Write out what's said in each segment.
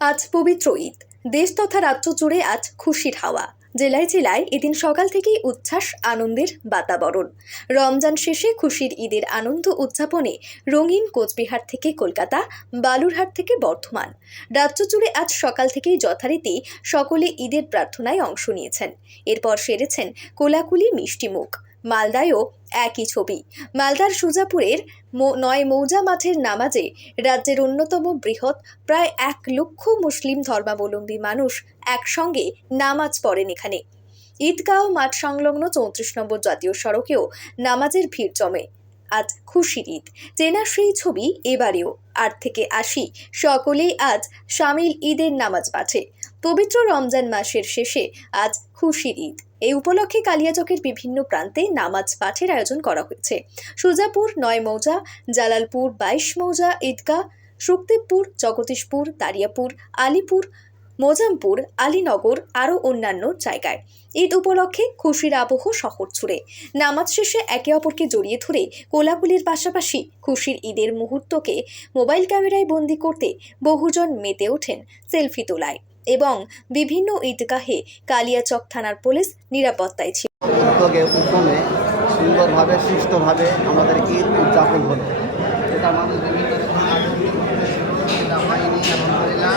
আজ পবিত্র ঈদ। দেশ তথা রাজ্য জুড়ে আজ খুশির হাওয়া। জেলায় জেলায় এদিন সকাল থেকেই উচ্ছ্বাস, আনন্দের বাতাবরণ। রমজান শেষে খুশির ঈদের আনন্দ উদযাপনে রঙিন কোচবিহার থেকে কলকাতা, বালুরহাট থেকে বর্ধমান। রাজ্য জুড়ে আজ সকাল থেকেই যথারীতি সকলে ঈদের প্রার্থনায় অংশ নিয়েছেন। এরপর সেরেছেন কোলাকুলি মিষ্টিমুখ। মালদায়ও একই ছবি। মালদার সুজাপুরের নয় মৌজা মাঠের নামাজে রাজ্যের অন্যতম বৃহৎ, প্রায় এক লক্ষ মুসলিম ধর্মাবলম্বী মানুষ একসঙ্গে নামাজ পড়েন এখানে। ঈদগাঁও মাঠ সংলগ্ন চৌত্রিশ নম্বর জাতীয় সড়কেও নামাজের ভিড় জমে। আজ খুশির ঈদ। চেনা সেই ছবি এবারেও। আট থেকে আশি, সকলেই আজ সামিল ঈদের নামাজ পাঠে। পবিত্র রমজান মাসের শেষে আজ খুশির ঈদ। এই উপলক্ষে কালিয়াচকের বিভিন্ন প্রান্তে নামাজ পাঠের আয়োজন করা হয়েছে। সুজাপুর, নয় মৌজা, জালালপুর, বাইশ মৌজা, ঈদগাহ শুকদেবপুর জগদীশপুর, দারিয়াপুর, আলিপুর, মোজামপুর, আলীনগর আরও অন্যান্য জায়গায়। ঈদ উপলক্ষে খুশির আবহ শহর ছুড়ে নামাজ শেষে একে অপরকে জড়িয়ে ধরে কোলাকুলির পাশাপাশি খুশির ঈদের মুহূর্তকে মোবাইল ক্যামেরায় বন্দি করতে বহুজন মেতে ওঠেন সেলফি তোলায়। এবং বিভিন্ন ঈদগাহে কালিয়াচক থানার পুলিশ নিরাপত্তায় ছিল। উদ্যমে সুন্দরভাবে সুস্থভাবে আমাদের ঈদ উদযাপন হলো। এটা মানুষ বিভিন্ন আলহামদুলিল্লাহ।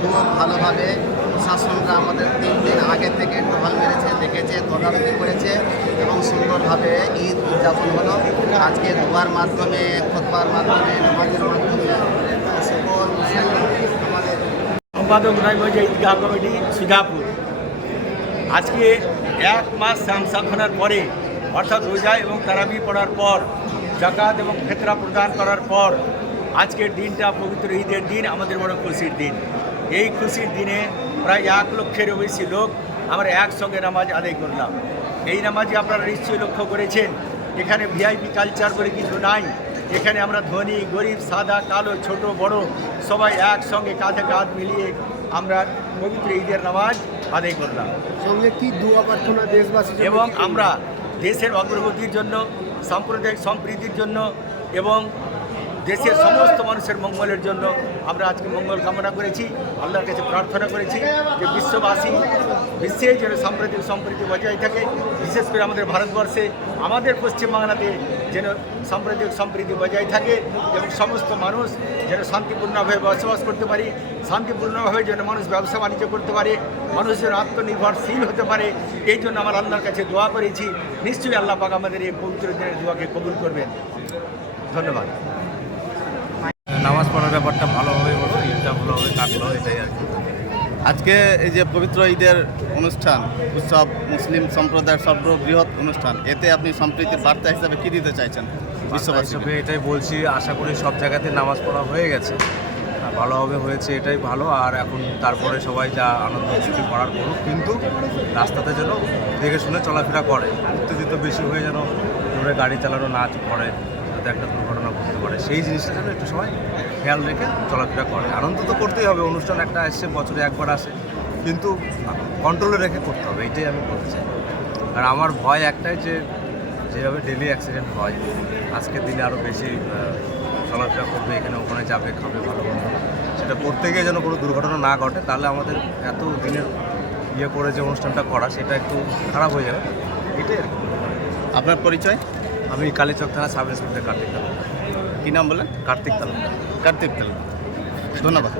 খুব ভালোভাবে প্রশাসনরা আমাদের তিন দিন আগে থেকে টহল মেরেছে দেখেছে তদারকি করেছে এবং সুন্দরভাবে ঈদ উদযাপন হলো। আজকে দোয়ার মাধ্যমে খোদবার মাধ্যমে নামাজের মাধ্যমে সকল মুসলিম আমাদের সম্পাদক রায়গঞ্জ ঈদগাহ কমিটি সুজাপুর আজকে এক মাস সাংসাধনার পরে, অর্থাৎ রোজা এবং তারাবি পড়ার পর, জাকাত এবং ক্ষেত্রা প্রদান করার পর আজকের দিনটা পবিত্র ঈদের দিন, আমাদের বড় খুশির দিন। এই খুশির দিনে প্রায় এক লক্ষেরও বেশি লোক আমরা একসঙ্গে নামাজ আদায় করলাম। এই নামাজে আপনারা নিশ্চয়ই লক্ষ্য করেছেন। এখানে ভিআইপি কালচার বলে কিছু নাই। এখানে আমরা ধনী গরিব সাদা কালো ছোট বড় সবাই একসঙ্গে কাঁধে কাঁধ মিলিয়ে আমরা পবিত্র ঈদের নামাজ আদায় করলাম। সঙ্গে কি দোয়া প্রার্থনা দেশবাসী এবং আমরা দেশের অগ্রগতির জন্য সাম্প্রদায়িক সম্প্রীতির জন্য এবং দেশের সমস্ত মানুষের মঙ্গলের জন্য আমরা আজকে মঙ্গল কামনা করেছি, আল্লাহর কাছে প্রার্থনা করেছি যে বিশ্ববাসী বিশ্বে যেন সাম্প্রতিক সম্প্রীতি বজায় থাকে, বিশেষ করে আমাদের ভারতবর্ষে, আমাদের পশ্চিমবাংলাতে যেন সাম্প্রতিক সম্প্রীতি বজায় থাকে এবং সমস্ত মানুষ যেন শান্তিপূর্ণভাবে বসবাস করতে পারি, শান্তিপূর্ণভাবে যেন মানুষ ব্যবসা বাণিজ্য করতে পারে মানুষ যেন আত্মনির্ভরশীল হতে পারে, এই জন্য আমার আল্লাহর কাছে দোয়া করেছি। নিশ্চয়ই আল্লাহ পাক আমাদের এই পবিত্র দিনের দোয়াকে কবুল করবেন। ধন্যবাদ। নামাজ পড়ার ব্যাপারটা ভালোভাবে হলো ঈদটা ভালোভাবে কাটলো এটাই আর কি। আজকে এই যে পবিত্র ঈদের অনুষ্ঠান উৎসব মুসলিম সম্প্রদায়ের সর্ববৃহৎ অনুষ্ঠান এতে আপনি সম্প্রীতির বার্তা হিসাবে কী দিতে চাইছেন বিশ্ববাসী এটাই বলছি আশা করি সব জায়গাতে নামাজ পড়া হয়ে গেছে। আর ভালোভাবে হয়েছে এটাই ভালো। আর এখন তারপরে সবাই যা আনন্দ ছুটি করার করুক কিন্তু রাস্তাতে যেন দেখে শুনে চলাফেরা করে। উত্তেজিত বেশি হয়ে যেন জোরে গাড়ি চালানো না করে যাতে একটা দুর্ঘটনা ঘটতে পারে। সেই জিনিসটা যেন একটু সবাই খেয়াল রেখে চলাফেরা করে। আনন্দ তো করতেই হবে, অনুষ্ঠান একটা এসছে বছরে একবার আসে। কিন্তু কন্ট্রোলে রেখে করতে হবে এইটাই আমি বলতে চাই। আর আমার ভয় একটাই যে, যেভাবে ডেলি অ্যাক্সিডেন্ট হয়, আজকের দিনে আরও বেশি চলাফেরা করবে, এখানে ওখানে যাবে, খাবে, ভালো সেটা করতে গিয়ে যেন কোনো দুর্ঘটনা না ঘটে, তাহলে আমাদের এত দিনের ইয়ে করে যে অনুষ্ঠানটা করা, সেটা একটু খারাপ হয়ে যাবে। এটাই আর। আপনার পরিচয়? আমি কালীচক থানা সাব ইন্সপেক্টর কার্তিক তালুকদার। কী নাম বললেন? কার্তিক তালুকদার। কার্তিক তালুকদার। ধন্যবাদ।